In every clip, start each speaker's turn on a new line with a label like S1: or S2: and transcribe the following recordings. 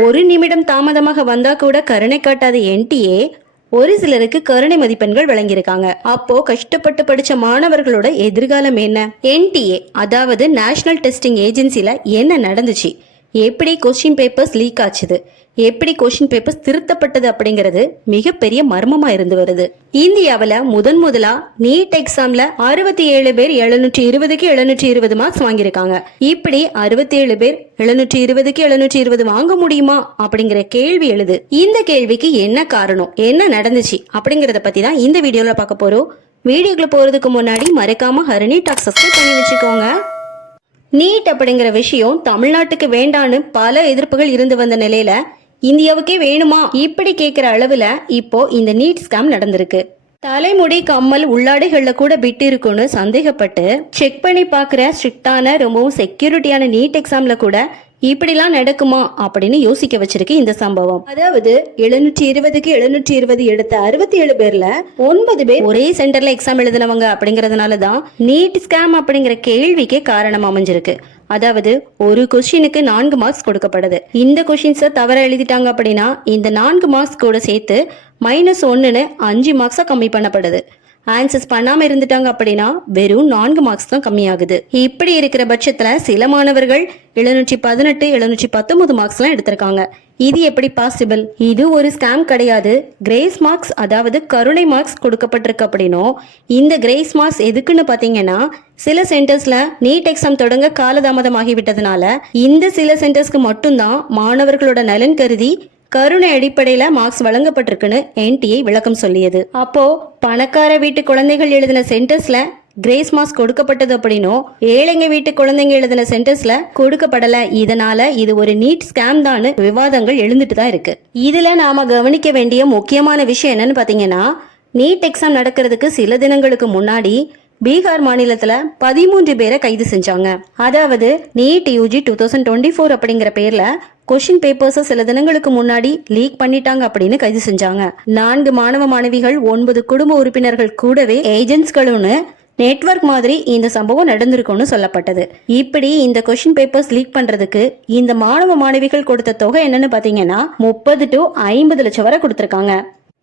S1: ஒரு நிமிடம் தாமதமாக வந்தா கூட கருணை காட்டாத என்டிஏ ஒரு சிலருக்கு கருணை மதிப்பெண்கள் வழங்கியிருக்காங்க. அப்போ கஷ்டப்பட்டு படிச்ச மாணவர்களோட எதிர்காலம் என்ன? என்டிஏ அதாவது நேஷனல் டெஸ்டிங் ஏஜென்சில என்ன நடந்துச்சு? எப்படி கொஸ்டின் பேப்பர்ஸ் லீக் ஆச்சுது? எப்படி கொஸ்டின் பேப்பர்ஸ் திருத்தப்பட்டது அப்படிங்கிறது மிகப்பெரிய மர்மமா இருந்து வருது. இந்தியாவில் முதன் முதலா நீட் எக்ஸாம்ல அறுபத்தி ஏழு பேர் எழுநூற்றி இருபதுக்கு எழுநூற்றி இருபது மார்க்ஸ் வாங்கியிருக்காங்க. இப்படி அறுபத்தி ஏழு பேர் எழுநூற்றி இருபதுக்கு எழுநூற்றி இருபது வாங்க முடியுமா? அப்படிங்கிற கேள்வி எழுது. இந்த கேள்விக்கு என்ன காரணம்? என்ன நடந்துச்சு? அப்படிங்கறத பத்தி தான் இந்த வீடியோல பார்க்க போறோம். வீடியோக்குள்ள போறதுக்கு முன்னாடி மறக்காம ஹரணி டாக் சப்ஸ்கிரைப் பண்ணி வச்சுக்கோங்க. நீட் அப்படிங்கிற விஷயம் தமிழ்நாட்டுக்கு வேண்டான்னு பல எதிர்ப்புகள் இருந்து வந்த நிலையில இந்தியாவுக்கே வேணுமா? இப்படி கேட்கிற அளவுல இப்போ இந்த நீட் ஸ்கேம் நடந்திருக்கு. தலைமுடி கம்மல் உள்ளாடைகள்ல கூட பிட்டு இருக்குன்னு சந்தேகப்பட்டு செக் பண்ணி பார்க்குற ஸ்ட்ரிக்டான ரொம்பவும் செக்யூரிட்டியான நீட் எக்ஸாம்ல கூட இப்படிலாம் நடக்குமா அப்படின்னு யோசிக்க வச்சிருக்கு இந்த சம்பவம். அதாவது எழுநூற்றி இருபதுக்கு எழுநூற்றி இருபது எடுத்த அறுபத்தி ஏழு பேர்ல ஒன்பது பேர் ஒரே சென்டர்ல எக்ஸாம் எழுதினவங்க அப்படிங்கறதுனால தான் நீட் ஸ்கேம் அப்படிங்கிற கேள்விக்கே காரணம் அமைஞ்சிருக்கு. அதாவது ஒரு கொஸ்டினுக்கு நான்கு மார்க்ஸ் கொடுக்கப்படுது இந்த கொஸ்டின்ஸை தவற எழுதிட்டாங்க அப்படின்னா இந்த நான்கு மார்க்ஸ் கூட சேர்த்து மைனஸ் ஒன்றுன்னு அஞ்சு மார்க்ஸாக கம்மி பண்ணப்படுது ஆன்சர்ஸ் பண்ணாம இருந்துட்டாங்க அப்படின்னா வெறும் நான்கு மார்க்ஸ் தான் கம்மியாகுது. இப்படி இருக்கிற பட்சத்துல சில மாணவர்கள் எழுநூற்றி பதினெட்டு எழுநூற்றி பத்தொன்பது மார்க்ஸ்லாம் எடுத்திருக்காங்க. இது எப்படி பாசிபிள் இது ஒரு ஸ்கேம் கிடையாது. கிரேஸ் மார்க்ஸ் அதாவது கருணை மார்க்ஸ் கொடுக்கப்பட்டிருக்கு அப்படின்னும் இந்த கிரேஸ் மார்க்ஸ் எதுக்குன்னு பார்த்தீங்கன்னா சில சென்டர்ஸ்ல நீட் எக்ஸாம் தொடங்க காலதாமதம் ஆகிவிட்டதுனால இந்த சில சென்டர்ஸ்க்கு மட்டும்தான் மாணவர்களோட நலன் கருதி கருணை அடிப்படையில மார்க்ஸ் வழங்கப்பட்டிருக்குன்னு என்டிஐ விளக்கம் சொல்லியது. அப்போ பணக்கார வீட்டு குழந்தைகள் எழுதின சென்டர்ஸ்ல கிரேஸ் மார்க்ஸ் கொடுக்கப்பட்டது அப்படின்னும் ஏழைங்க வீட்டு குழந்தைங்க எழுதின சென்டர்ஸ்ல கொடுக்கப்படல. இதனால இது ஒரு நீட் ஸ்கேம் தான் விவாதங்கள் எழுந்துட்டு தான் இருக்கு. இதுல நாம கவனிக்க வேண்டிய முக்கியமான விஷயம் என்னன்னு பாத்தீங்கன்னா நீட் எக்ஸாம் நடக்கிறதுக்கு சில தினங்களுக்கு முன்னாடி பீகார் மாநிலத்துல பதிமூன்று பேரை கைது செஞ்சாங்க. அதாவது NEET UG two thousand twenty four அப்படிங்கிற பேர்ல கொஷின் பேப்பர்ஸை சில தினங்களுக்கு முன்னாடி லீக் பண்ணிட்டாங்க அப்படின்னு கைது செஞ்சாங்க. நான்கு மாணவ மாணவிகள் ஒன்பது குடும்ப உறுப்பினர்கள் கூடவே ஏஜென்ட்ஸ்களும்னு நெட்வொர்க் மாதிரி இந்த சம்பவம் நடந்திருக்கும்னு சொல்லப்பட்டது. இப்படி இந்த கொஷின் பேப்பர்ஸ் லீக் பண்றதுக்கு இந்த மாணவ மாணவிகள் கொடுத்த தொகை என்னன்னு பாத்தீங்கன்னா முப்பது டு ஐம்பது லட்சம் வரை கொடுத்துருக்காங்க.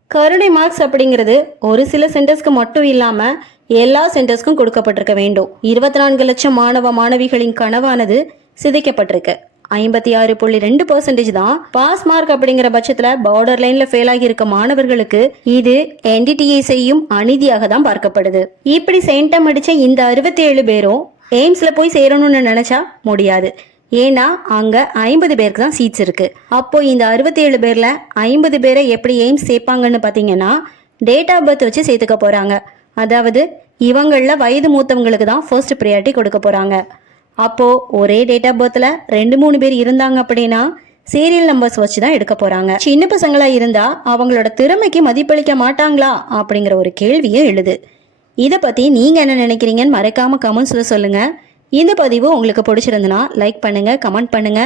S1: கருணை மார்க்ஸ் அப்படிங்கிறது ஒரு சில சென்டர்ஸ்க்கு மட்டும் இல்லாம எல்லா சென்டர்ஸ்க்கும் கொடுக்கப்பட்டிருக்க வேண்டும். இருபத்தி நான்கு லட்சம் மாணவ மாணவிகளின் கனவானது சிதைக்கப்பட்டிருக்கு. ஐம்பத்தி ஆறு புள்ளி ரெண்டு பர்சன்டேஜ் தான் பாஸ் மார்க் அப்படிங்கிற பட்சத்துல பார்டர் லைன்ல ஃபெயில் ஆகியிருக்க மாணவர்களுக்கு இது என்டிடிஐ செய்யும் அநீதியாக தான் பார்க்கப்படுது. இப்படி சென்டம் அடிச்ச இந்த அறுபத்தி ஏழு பேரும் எய்ம்ஸ்ல போய் சேரணும்னு நினைச்சா முடியாது. ஏன்னா அங்க ஐம்பது பேருக்கு தான் சீட்ஸ் இருக்கு. அப்போ இந்த அறுபத்தி ஏழு பேர்ல ஐம்பது பேரை எப்படி எய்ம்ஸ் சேர்ப்பாங்கன்னு பாத்தீங்கன்னா டேட் ஆஃப் பர்த் வச்சு சேர்த்துக்க போறாங்க. அதாவது இவங்களில் வயது மூத்தவங்களுக்கு தான் ஃபர்ஸ்ட் ப்ரியாரிட்டி கொடுக்க போகிறாங்க அப்போ ஒரே டேட் ஆஃப் பர்த்ல ரெண்டு மூணு பேர் இருந்தாங்க அப்படின்னா சீரியல் நம்பர்ஸ் வச்சு தான் எடுக்க போறாங்க. சின்ன பசங்களா இருந்தா அவங்களோட திறமைக்கு மதிப்பளிக்க மாட்டாங்களா அப்படிங்கிற ஒரு கேள்வியும் எழுது. இதை பத்தி நீங்க என்ன நினைக்கிறீங்கன்னு மறக்காம கமெண்ட்ஸ்ல சொல்லுங்க. இந்த பதிவு உங்களுக்கு பிடிச்சிருந்துன்னா லைக் பண்ணுங்க கமெண்ட் பண்ணுங்க.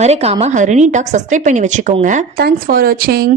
S1: மறக்காம ஹரிணி டாக் சப்ஸ்கிரைப் பண்ணி வச்சுக்கோங்க.
S2: தேங்க்ஸ் ஃபார் வாட்சிங்